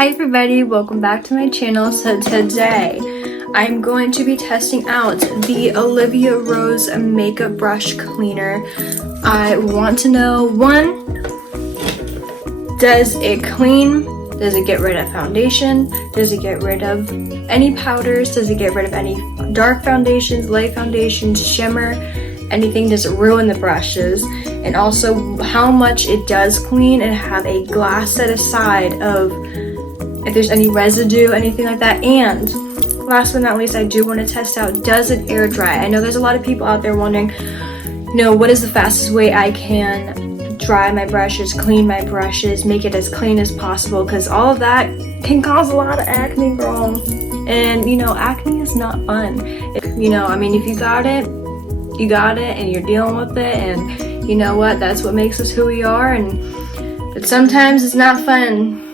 Hi everybody, welcome back to my channel. So today I'm going to be testing out the Olivia Rose makeup brush cleaner. I want to know, one, does it clean? Does it get rid of foundation? Does it get rid of any powders? Does it get rid of any dark foundations, light foundations, shimmer, anything? Does it ruin the brushes? And also how much it does clean, and have a glass set aside of if there's any residue, anything like that. And last but not least, I do want to test out, does it air dry? I know there's a lot of people out there wondering, what is the fastest way I can dry my brushes, clean my brushes, make it as clean as possible, because all of that can cause a lot of acne, girl. And acne is not fun. If you got it, you got it, and you're dealing with it, and you know what, that's what makes us who we are. But sometimes it's not fun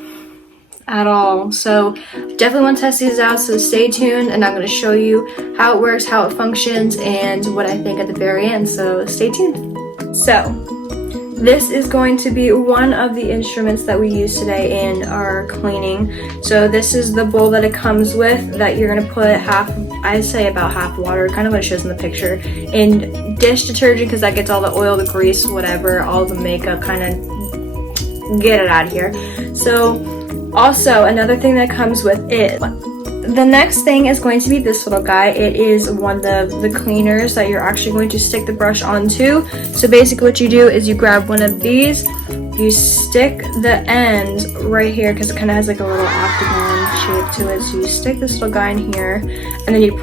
at all. So definitely want to test these out, so stay tuned, and I'm going to show you how it works, how it functions, and what I think at the very end. So stay tuned. So this is going to be one of the instruments that we use today in our cleaning. So this is the bowl that it comes with, that you're going to put I'd say about half water, kind of what it shows in the picture, in dish detergent, because that gets all the oil, the grease, whatever, all the makeup, kind of get it out of here. So also, another thing that comes with it, the next thing is going to be this little guy. It is one of the cleaners that you're actually going to stick the brush onto. So basically what you do is you grab one of these, you stick the end right here, because it kind of has like a little octagon shape to it. So you stick this little guy in here, and then you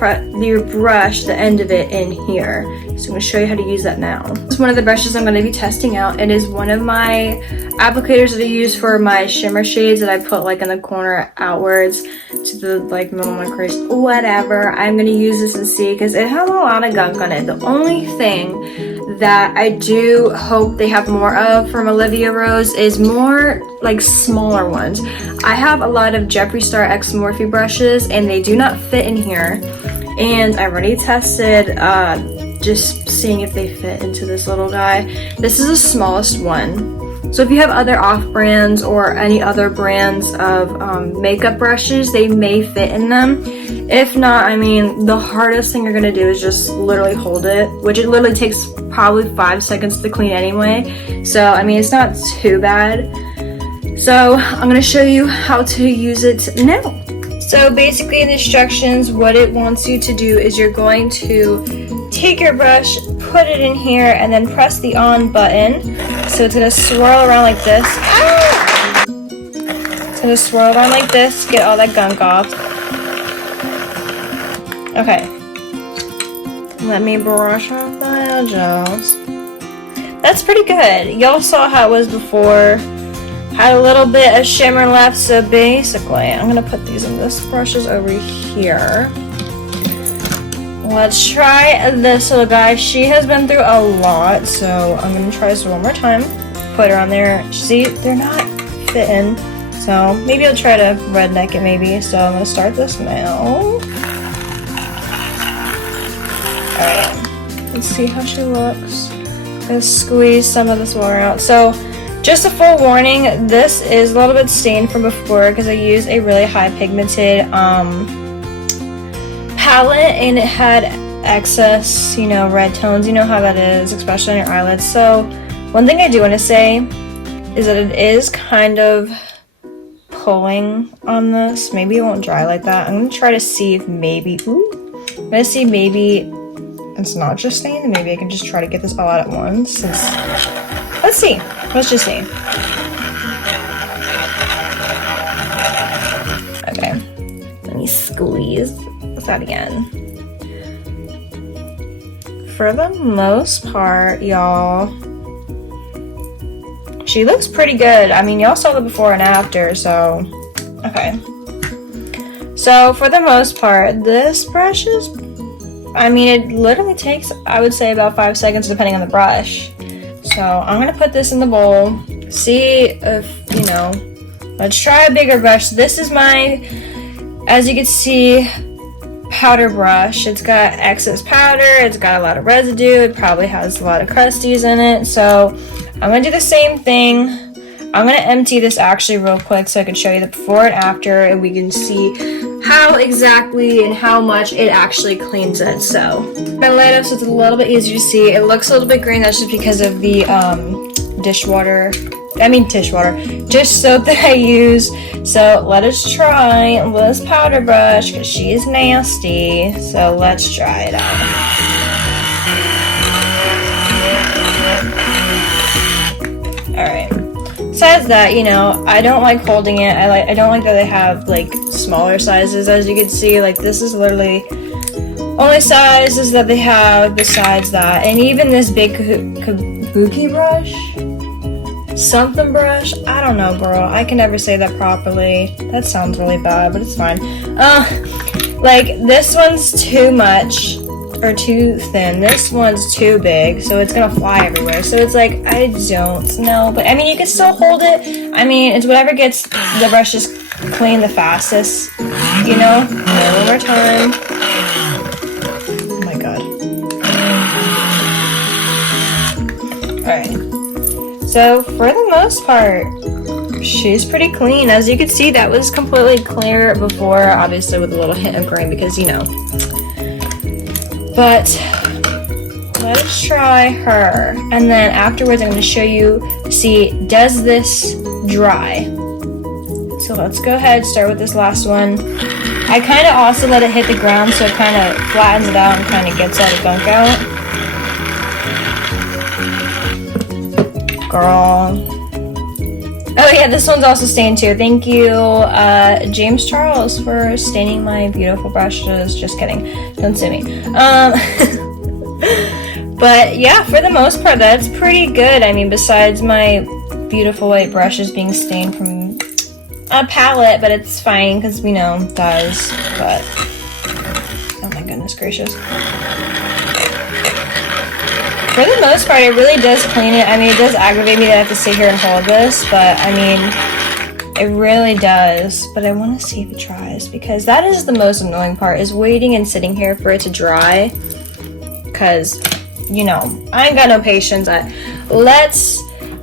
brush the end of it in here. So I'm going to show you how to use that now. This is one of the brushes I'm going to be testing out. It is one of my applicators that I use for my shimmer shades that I put like in the corner outwards to the middle of my crease, whatever. I'm going to use this and see, because it has a lot of gunk on it. The only thing that I do hope they have more of from Olivia Rose is more like smaller ones. I have a lot of Jeffree Star X Morphe brushes, and they do not fit in here. And I already tested just seeing if they fit into this little guy. This is the smallest one. So if you have other off-brands or any other brands of makeup brushes, they may fit in them. If not, the hardest thing you're gonna do is just literally hold it, which it literally takes probably 5 seconds to clean anyway. So, it's not too bad. So I'm gonna show you how to use it now. So basically in the instructions, what it wants you to do is you're going to take your brush, put it in here, and then press the on button. So it's gonna swirl around like this. Ah! It's gonna swirl around like this, get all that gunk off. Okay. Let me brush off the edges. That's pretty good. Y'all saw how it was before. Had a little bit of shimmer left, so basically I'm gonna put these in this brushes over here. Let's try this little guy. She has been through a lot, so I'm gonna try this one more time. Put her on there. See, they're not fitting, so maybe I'll try to redneck it maybe. So I'm gonna start this now. Alright, let's see how she looks. Gonna squeeze some of this water out. So just a full warning, this is a little bit stained from before, because I used a really high pigmented palette, and it had excess, red tones. You know how that is, especially on your eyelids. So one thing I do want to say is that it is kind of pulling on this. Maybe it won't dry like that. I'm going to try to see if maybe, I'm going to see maybe it's not just stained, and maybe I can just try to get this all out at once. Let's see. Let's just see. Okay. Let me squeeze this out again. For the most part, y'all, she looks pretty good. Y'all saw the before and after, so okay. So for the most part, this brush is, it literally takes, I would say, about 5 seconds depending on the brush. So I'm gonna put this in the bowl, see if, let's try a bigger brush. This is my, as you can see, powder brush. It's got excess powder, it's got a lot of residue, it probably has a lot of crusties in it. So I'm gonna do the same thing. I'm gonna empty this actually real quick so I can show you the before and after, and we can see how exactly and how much it actually cleans it. So my light up so it's a little bit easier to see. It looks a little bit green. That's just because of the dish soap that I use. So let us try Liz powder brush because she is nasty. So let's try it out. Alright. Besides that, you know, I don't like holding it. I don't like that they have like smaller sizes, as you can see. Like this is literally only sizes that they have besides that. And even this big kabuki brush, something brush, I don't know, bro. I can never say that properly. That sounds really bad, but it's fine. Like this one's too much or too thin. This one's too big, so it's gonna fly everywhere. So it's like, I don't know, but I mean, you can still hold it. I mean, it's whatever gets the brushes clean the fastest, you know? One more time. Oh my god. Alright. So, for the most part, she's pretty clean. As you can see, that was completely clear before, obviously with a little hint of green because, you know. But, let's try her. And then afterwards, I'm going to show you, see, does this dry? So let's go ahead, start with this last one. I kind of also let it hit the ground so it kind of flattens it out and kind of gets all the gunk out. Girl. Oh yeah, this one's also stained too. Thank you, James Charles, for staining my beautiful brushes. Just kidding. Don't sue me. But yeah, for the most part, that's pretty good. I mean, besides my beautiful white brushes being stained from a palette, but it's fine because we know it does. But oh my goodness gracious. For the most part, it really does clean it. I mean, it does aggravate me that I have to sit here and hold this, but I mean, it really does. But I want to see if it dries because that is the most annoying part, is waiting and sitting here for it to dry. Because, you know, I ain't got no patience.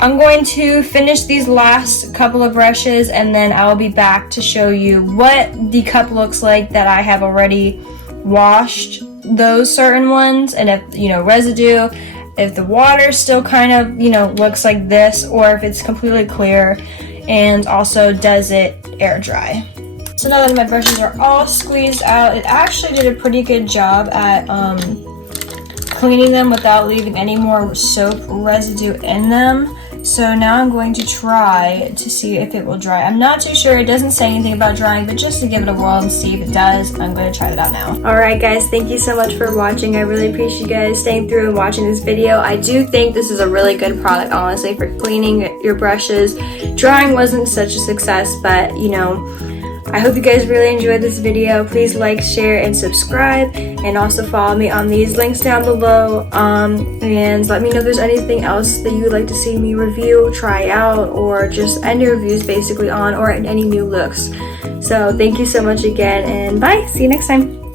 I'm going to finish these last couple of brushes and then I'll be back to show you what the cup looks like that I have already washed those certain ones, and if, you know, residue, if the water still kind of, you know, looks like this, or if it's completely clear, and also does it air dry. So now that my brushes are all squeezed out, it actually did a pretty good job at cleaning them without leaving any more soap residue in them. So now I'm going to try to see if it will dry. I'm not too sure. It doesn't say anything about drying, but just to give it a whirl and see if it does, I'm going to try that out now. Alright guys, thank you so much for watching. I really appreciate you guys staying through and watching this video. I do think this is a really good product, honestly, for cleaning your brushes. Drying wasn't such a success, but you know, I hope you guys really enjoyed this video. Please like, share, and subscribe, and also follow me on these links down below. And let me know if there's anything else that you would like to see me review, try out, or just any reviews basically on, or any new looks. So thank you so much again, and bye. See you next time.